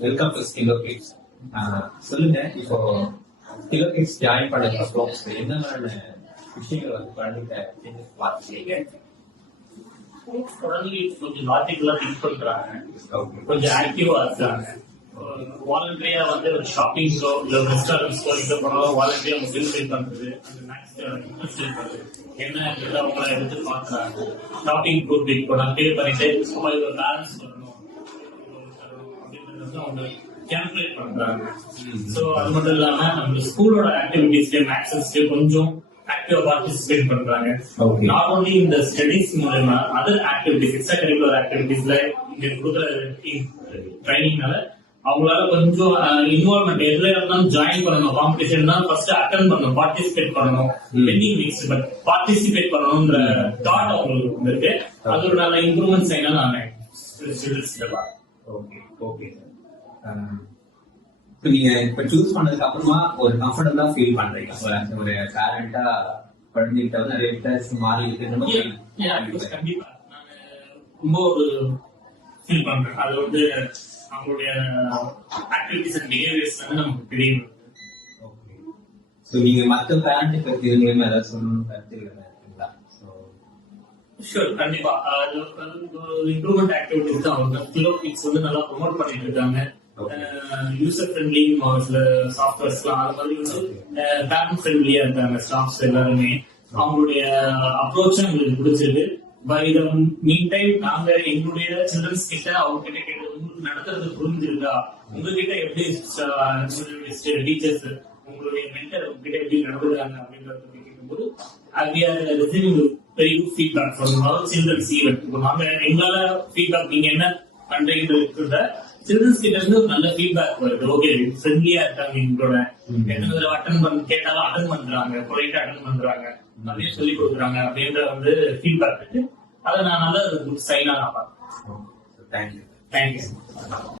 Welcome to ஸ்கிலோ clips சொல்லுங்க இப்போ ஸ்கிலோ clips join பண்ணதுக்கு அப்புறம் என்ன விஷயங்கள் வந்து குழந்தைகிட்ட changes பார்த்தீங்க கொஞ்சம் லாஜிக்கலா திங்க் பண்றாங்க. கொஞ்சம் ஆக்டிவா இருக்காங்க. வாலண்டரியா வந்து ஒரு ஷாப்பிங்கோ இல்ல ரெஸ்டாரண்ட்ஸ்க்கோ இங்க போனாலும் வாலண்டரியா அவங்க பில் பே பண்றது அந்த மேக்ஸ் இருக்கிறது என்ன அவங்கள எடுத்து பாக்குறாங்க ஷாப்பிங் குரூப் இப்போ நான் பே பண்ணிட்டு சும்மா இது ஒரு பேலன்ஸ் அவங்க கேல்குலேட் பண்றாங்க சோ அது மட்டும் இல்லாம நம்ம ஸ்கூலோட ஆக்டிவிட்டிஸ்ல மேக்ஸஸ்க்கு கொஞ்சம் ஆக்டிவா பார்ட்டிசிபேட் பண்றாங்க. நாட் ஓன்லி இந்த ஸ்டடிஸ் மூலமா அதர் ஆக்டிவிட்டிஸ் எக்ஸ்ட்ரா கரிக்குலர் ஆக்டிவிட்டிஸ்ல இங்க கொடுக்குற ட்ரைனிங்னால அவங்களால கொஞ்சம் இன்வால்மெண்ட் எதுல இருந்தாலும் ஜாயின் பண்ணணும். காம்படிஷன் தான் ஃபர்ஸ்ட் அட்டன் பண்ணணும் பார்ட்டிசிபேட் பண்ணணும். பெண்டிங் வீக்ஸ் பட் பார்ட்டிசிபேட் பண்ணணும்ன்ற தாட் அவங்களுக்கு வந்திருக்கு அது ஒரு நல்ல இம்ப்ரூவ்மெண்ட் செய்யணும் நான் ஓகே ஓகே இப்போ நீங்க இப்போ சூஸ் பண்ணதுக்கு அப்புறமா ஒரு கம்ஃபர்டபுளா ஃபீல் பண்றீங்க. ஒரு- பேரண்டா குழந்தைகிட்ட வந்து நிறைய வித்தியாசம் மாறி இருக்கு கண்டிப்பா. நான் ரொம்ப ஒரு ஃபீல் பண்றேன். அது வந்து அவங்களுடைய ஆக்டிவிட்டிஸ் அண்ட் பிஹேவியர்ஸ் வந்து நமக்கு தெரியும். ஸோ நீங்க மற்ற பேரண்ட் பத்தி இதுலயுமே ஏதாவது சொல்லணும்னு கருத்துக்கள் ஏதாவது இருக்குங்களா? ஸோ ஷூர் கண்டிப்பா. இம்ப்ரூவ்மெண்ட் ஆக்டிவிட்டிஸ் தான். அவங்க கிலோ கிட்ஸ் வந்து நல்லா ப்ரொமோட் பண்ணிட்டு இருக்காங்க. யூசர் ஃப்ரெண்ட்லி சில சாஃப்ட்வேர்ஸ்லாம் அது மாதிரி வந்து பேரண்ட் ஃப்ரெண்ட்லியா இருக்காங்க ஸ்டாஃப்ஸ் எல்லாருமே அவங்களுடைய அப்ரோச் எங்களுக்கு பிடிச்சிருக்கு. பை த மீன் டைம் நாங்க எங்களுடைய சில்ட்ரன்ஸ் கிட்ட அவங்க கிட்ட கேட்டு உங்களுக்கு நடத்துறது புரிஞ்சிருக்கா? உங்ககிட்ட எப்படி டீச்சர்ஸ் உங்களுடைய மென்டர் உங்ககிட்ட எப்படி நடந்துக்கிறாங்க அப்படின்றத கேட்கும்போது very good feedback from our children's even. இப்போ நாங்க எங்களால feedback நீங்க என்ன பண்றீங்கன்றத சில்ட்ரன்ஸ் கிட்ட இருந்து நல்ல ஃபீட்பேக் வருது. ஓகே ஃப்ரெண்ட்லியா இருக்காங்க எங்களோட. எத்தனை அட்டன் பண்ண கேட்டாலும் அட்டன் பண்றாங்க பொலைட்டா அட்டன் பண்றாங்க. நிறைய சொல்லி கொடுக்குறாங்க அப்படின்ற வந்து ஃபீட்பேக் இருக்கு. அதை நான் நல்ல ஒரு குட் சைனா நான் பார்க்கிறேன். Thank you thank you